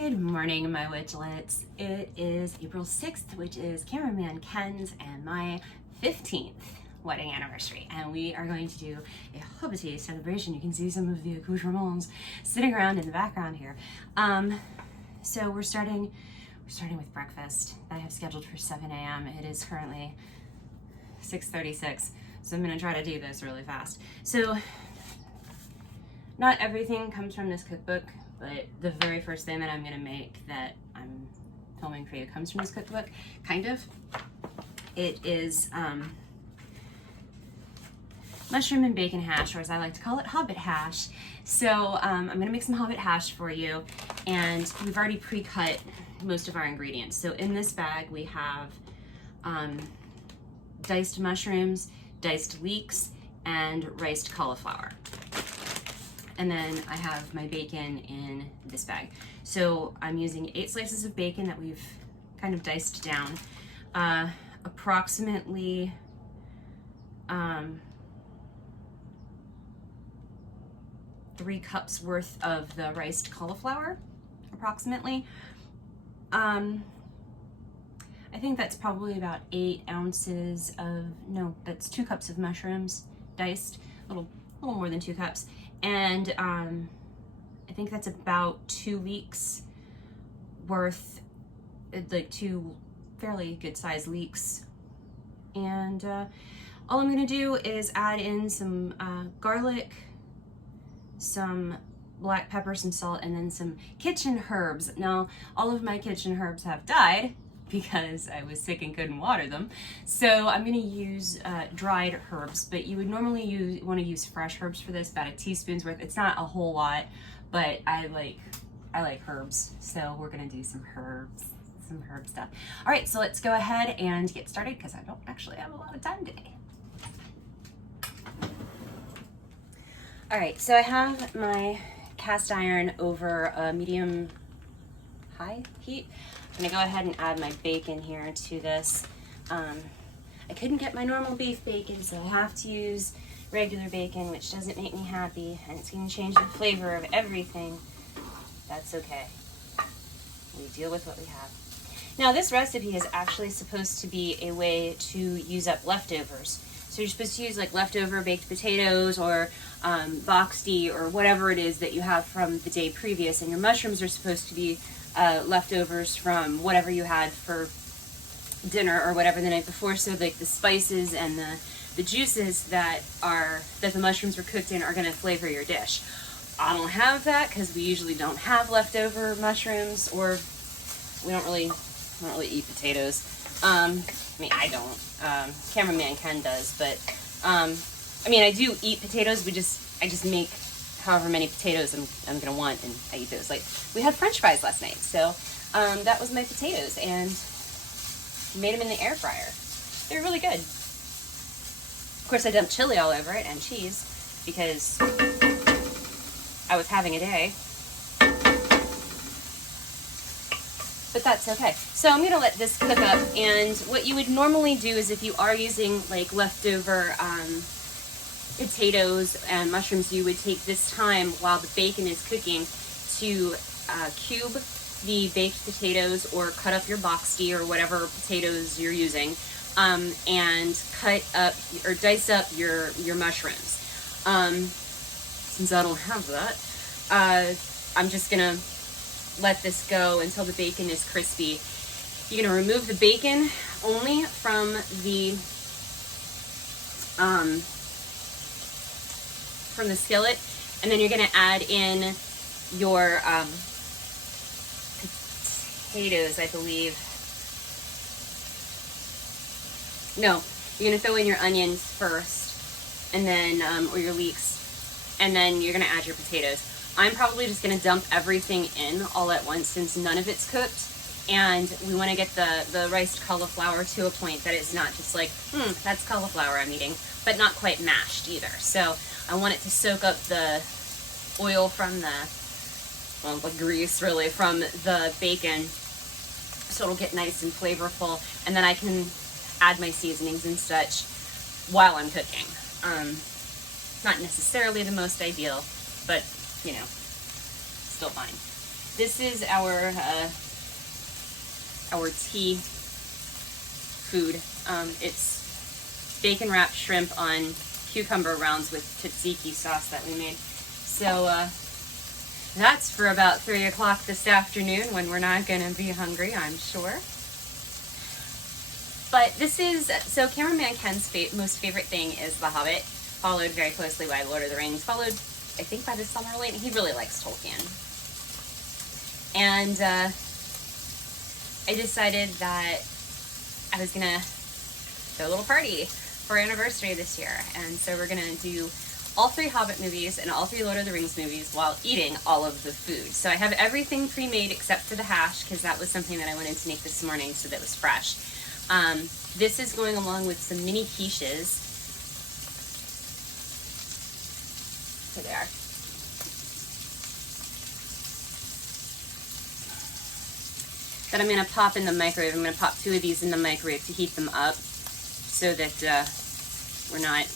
Good morning, my witchlets. It is April 6th, which is cameraman Ken's and my 15th wedding anniversary. And we are going to do a Hobbit Hash celebration. You can see some of the accoutrements sitting around in the background here. So we're starting with breakfast that I have scheduled for 7 a.m. It is currently 6:36, so I'm gonna try to do this really fast. So not everything comes from this cookbook, but the very first thing that I'm gonna make that I'm filming for you comes from this cookbook, kind of. It is mushroom and bacon hash, or as I like to call it, Hobbit Hash. So I'm gonna make some Hobbit Hash for you, and we've already pre-cut most of our ingredients. So in this bag we have diced mushrooms, diced leeks, and riced cauliflower. And then I have my bacon in this bag. So I'm using 8 slices of bacon that we've kind of diced down, approximately 3 cups worth of the riced cauliflower, approximately. I think that's probably about 8 ounces of, no, that's 2 cups of mushrooms diced, a little more than 2 cups. And I think that's about 2 leeks worth, like 2 fairly good sized leeks. And all I'm gonna do is add in some garlic, some black pepper, some salt, and then some kitchen herbs. Now, all of my kitchen herbs have died because I was sick and couldn't water them. So I'm gonna use dried herbs, but you would normally want to use fresh herbs for this, about a teaspoon's worth. It's not a whole lot, but I like herbs, so we're gonna do some herb stuff. All right, so let's go ahead and get started because I don't actually have a lot of time today. All right, so I have my cast iron over a medium-high heat. I'm gonna go ahead and add my bacon here to this. I couldn't get my normal beef bacon, so I have to use regular bacon, which doesn't make me happy, and it's gonna change the flavor of everything. That's okay. We deal with what we have. Now, this recipe is actually supposed to be a way to use up leftovers. So you're supposed to use like leftover baked potatoes or boxty or whatever it is that you have from the day previous, and your mushrooms are supposed to be leftovers from whatever you had for dinner or whatever the night before. So like the spices and the juices that the mushrooms were cooked in are going to flavor your dish. I don't have that because we usually don't have leftover mushrooms, or we don't really eat potatoes. I mean, I don't. Cameraman Ken does, but I mean, I do eat potatoes. I just make however many potatoes I'm gonna want, and I eat those. Like, we had French fries last night, so that was my potatoes, and made them in the air fryer. They're really good. Of course, I dumped chili all over it and cheese because I was having a day. But that's okay. So I'm gonna let this cook up, and what you would normally do is, if you are using like leftover potatoes and mushrooms, you would take this time while the bacon is cooking to cube the baked potatoes or cut up your boxty or whatever potatoes you're using, and cut up or dice up your mushrooms. Since I don't have that, I'm just gonna let this go until the bacon is crispy. You're gonna remove the bacon only from the skillet, and then you're gonna add in your potatoes, I believe. No, you're gonna throw in your onions first, and then or your leeks, and then you're gonna add your potatoes. I'm probably just gonna dump everything in all at once since none of it's cooked, and we wanna get the riced cauliflower to a point that it's not just like, that's cauliflower I'm eating, but not quite mashed either. So I want it to soak up the oil from the grease really from the bacon, so it'll get nice and flavorful, and then I can add my seasonings and such while I'm cooking. Not necessarily the most ideal, but you know, still fine. This is our tea food. It's bacon wrapped shrimp on cucumber rounds with tzatziki sauce that we made. So that's for about 3 o'clock this afternoon when we're not going to be hungry, I'm sure. But this is, so cameraman Ken's most favorite thing is The Hobbit, followed very closely by Lord of the Rings, followed I think by The Silmarillion. He really likes Tolkien. And I decided that I was going to throw a little party for our anniversary this year. And so we're going to do all 3 Hobbit movies and all 3 Lord of the Rings movies while eating all of the food. So I have everything pre-made except for the hash, because that was something that I wanted to make this morning so that it was fresh. This is going along with some mini quiches. Here they are. That I'm going to pop in the microwave. I'm going to pop 2 of these in the microwave to heat them up so that we're not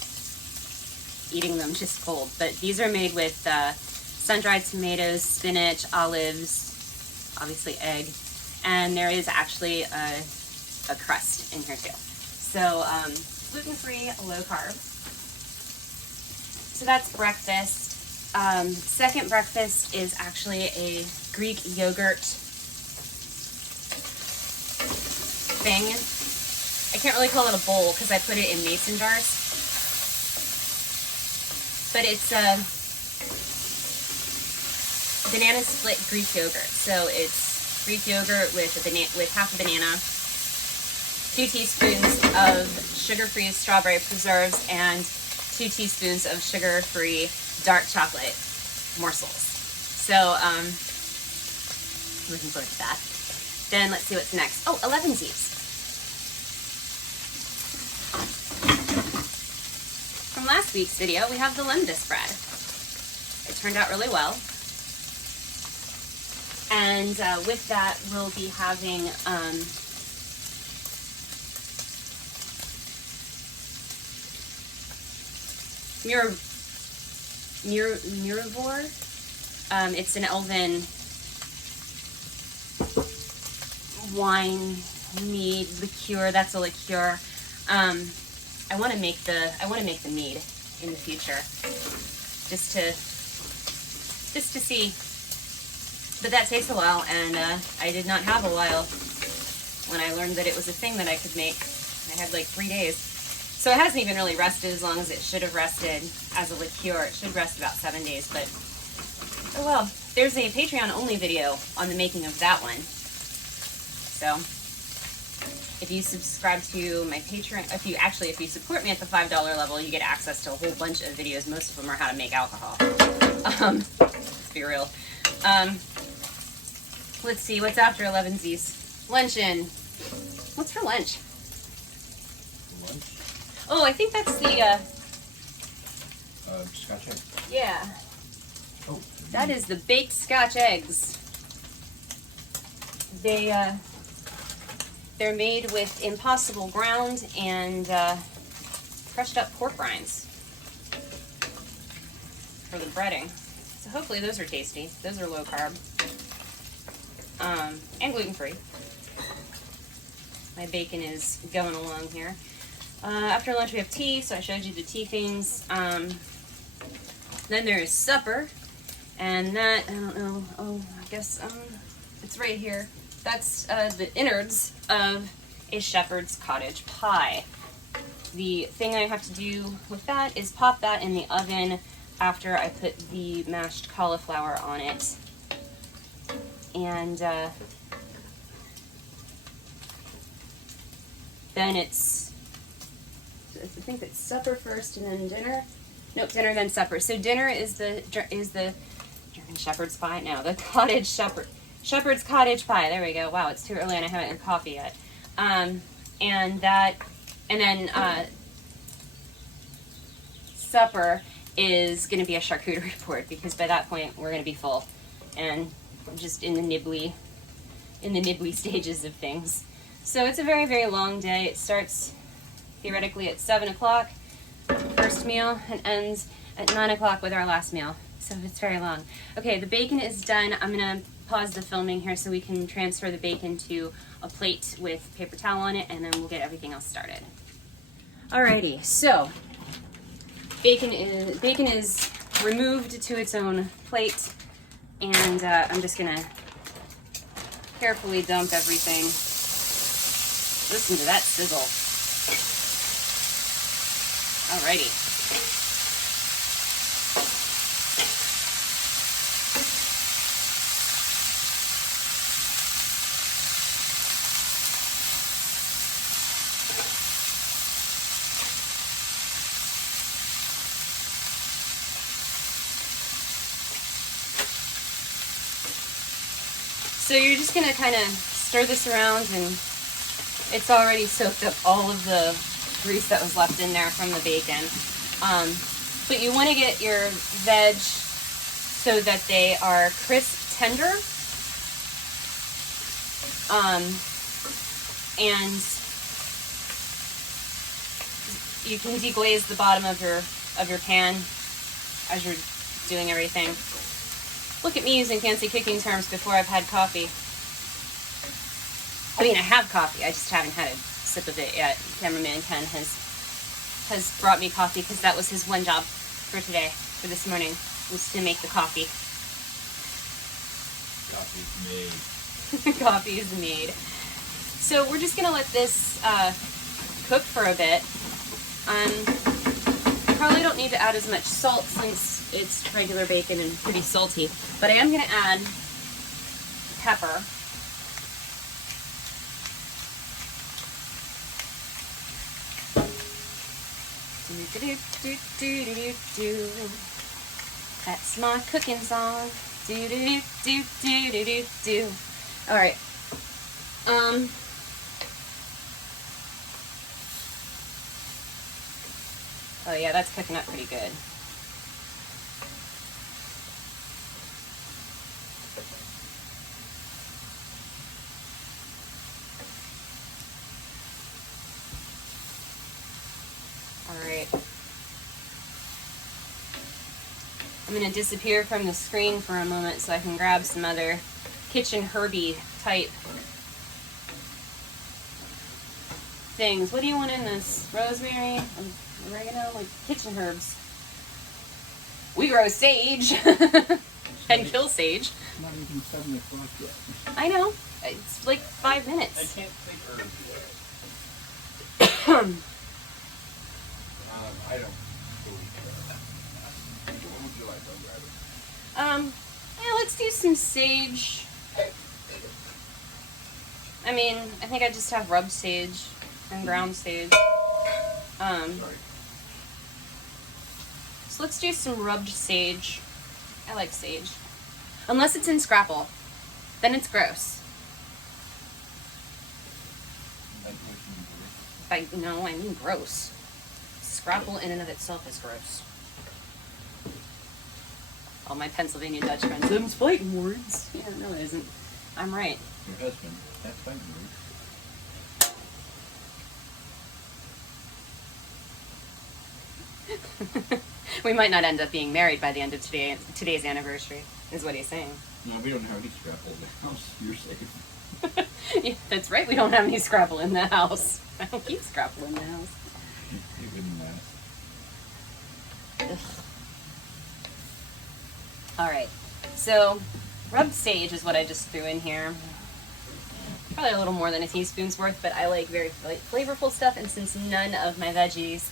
eating them just cold. But these are made with sun-dried tomatoes, spinach, olives, obviously egg, and there is actually a crust in here too. So gluten-free, low carb. So that's breakfast. Second breakfast is actually a Greek yogurt thing. I can't really call it a bowl because I put it in mason jars. But it's banana split Greek yogurt. So it's Greek yogurt with half a banana, 2 teaspoons of sugar-free strawberry preserves, and 2 teaspoons of sugar-free dark chocolate morsels. So looking forward to that. Then let's see what's next. Oh, 11sies. From last week's video, we have the lembas bread. It turned out really well. And with that, we'll be having Murivore. It's an elven wine mead liqueur. That's a liqueur. I want to make the mead in the future, just to see. But that takes a while, and I did not have a while when I learned that it was a thing that I could make. I had like 3 days, so it hasn't even really rested as long as it should have rested as a liqueur. It should rest about 7 days, but oh well. There's a Patreon only video on the making of that one. So if you subscribe to my Patreon, if you support me at the $5 level, you get access to a whole bunch of videos. Most of them are how to make alcohol. Let's be real. Let's see, what's after 11sies? Luncheon. What's for lunch? Lunch? Oh, I think that's the, Scotch egg. yeah. Oh. That is the baked Scotch eggs. They're made with Impossible ground and crushed up pork rinds for the breading. So hopefully those are tasty. Those are low carb and gluten free. My bacon is going along here. After lunch we have tea, so I showed you the tea things. Then there is supper, and that, I don't know, oh, I guess it's right here. That's the innards of a shepherd's cottage pie. The thing I have to do with that is pop that in the oven after I put the mashed cauliflower on it. And then it's, I think it's supper first and then dinner. Nope, dinner then supper. So dinner is the German shepherd's pie. No, the shepherd's cottage pie. There we go. Wow, it's too early and I haven't had coffee yet. And then supper is going to be a charcuterie board, because by that point we're going to be full and just in the nibbly stages of things. So it's a very, very long day. It starts theoretically at 7 o'clock, first meal, and ends at 9 o'clock with our last meal. So it's very long. Okay, the bacon is done. I'm gonna pause the filming here so we can transfer the bacon to a plate with paper towel on it, and then we'll get everything else started. Alrighty, so bacon is removed to its own plate, and I'm just gonna carefully dump everything. Listen to that sizzle. Alrighty. So you're just gonna kind of stir this around, and it's already soaked up all of the grease that was left in there from the bacon. But you want to get your veg so that they are crisp, tender, and you can deglaze the bottom of your pan as you're doing everything. Look at me using fancy cooking terms before I've had coffee. I mean, I have coffee, I just haven't had a sip of it yet. Cameraman Ken has brought me coffee because that was his one job for today, for this morning, was to make the coffee. Coffee's made. Coffee is made. So we're just gonna let this cook for a bit. Probably don't need to add as much salt since it's regular bacon and pretty salty, but I am going to add pepper. That's my cooking song. All right. Oh yeah, that's cooking up pretty good. All right. I'm gonna disappear from the screen for a moment so I can grab some other kitchen herby type things. What do you want in this? Rosemary? Oregano, like kitchen herbs. We grow sage and kill sage. It's not even 7 o'clock yet. I know. It's like 5 minutes. I can't think herbs yet. I don't believe that. What would you like? I'll grab it. Yeah, let's do some sage. I mean, I think I just have rubbed sage and ground sage. Sorry. So let's do some rubbed sage. I like sage. Unless it's in scrapple. Then it's gross. No, I mean gross. Scrapple in and of itself is gross. All my Pennsylvania Dutch friends, them's fighting words. Yeah, no it isn't. I'm right. Your husband, that's fighting words. We might not end up being married by the end of today's anniversary, is what he's saying. No, we don't have any scrapple in the house. You're safe. Yeah, that's right, we don't have any scrapple in the house. I don't keep scrapple in the house. You wouldn't Ugh. Alright, so rubbed sage is what I just threw in here. Probably a little more than a teaspoon's worth, but I like very flavorful stuff, and since none of my veggies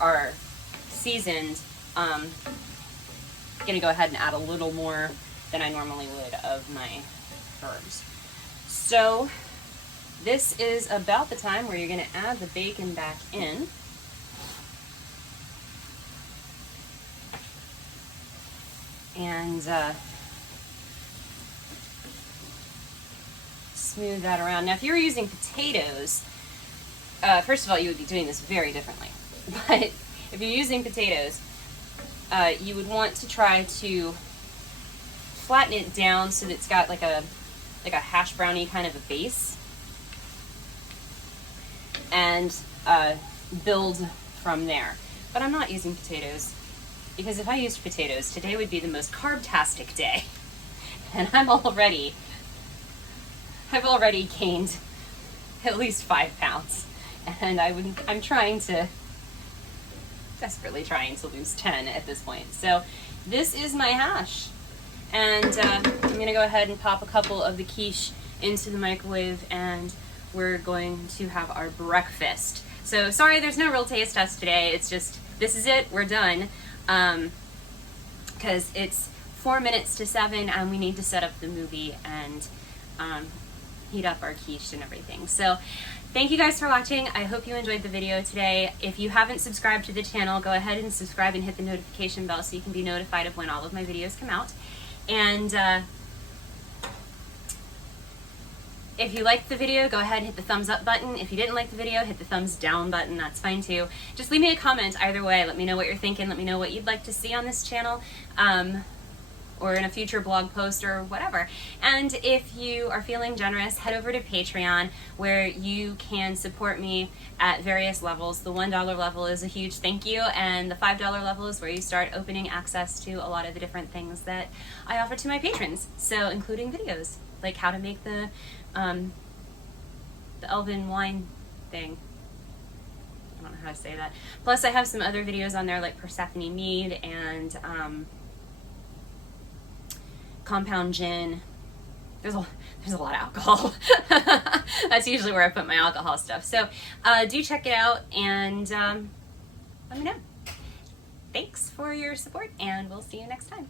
are seasoned, I'm gonna go ahead and add a little more than I normally would of my herbs. So this is about the time where you're gonna add the bacon back in. And smooth that around. Now if you were using potatoes, first of all, you would be doing this very differently. But if you're using potatoes, you would want to try to flatten it down so that it's got like a hash brownie kind of a base, and build from there. But I'm not using potatoes, because if I used potatoes, today would be the most carb-tastic day. and I've already gained at least 5 pounds, and I'm desperately trying to lose 10 at this point. So this is my hash, and I'm gonna go ahead and pop a couple of the quiche into the microwave, and we're going to have our breakfast. So sorry, there's no real taste test today. It's just, this is it, we're done. Because it's 4 minutes to 7 and we need to set up the movie and heat up our quiche and everything. So thank you guys for watching. I hope you enjoyed the video today. If you haven't subscribed to the channel, go ahead and subscribe and hit the notification bell so you can be notified of when all of my videos come out. And if you liked the video, go ahead and hit the thumbs up button. If you didn't like the video, hit the thumbs down button. That's fine too. Just leave me a comment either way. Let me know what you're thinking. Let me know what you'd like to see on this channel, or in a future blog post or whatever. And if you are feeling generous, head over to Patreon, where you can support me at various levels. The $1 level is a huge thank you, and the $5 level is where you start opening access to a lot of the different things that I offer to my patrons. So including videos, like how to make the elven wine thing. I don't know how to say that. Plus I have some other videos on there like Persephone mead and compound gin. There's a lot of alcohol. That's usually where I put my alcohol stuff. So do check it out, and let me know. Thanks for your support, and we'll see you next time.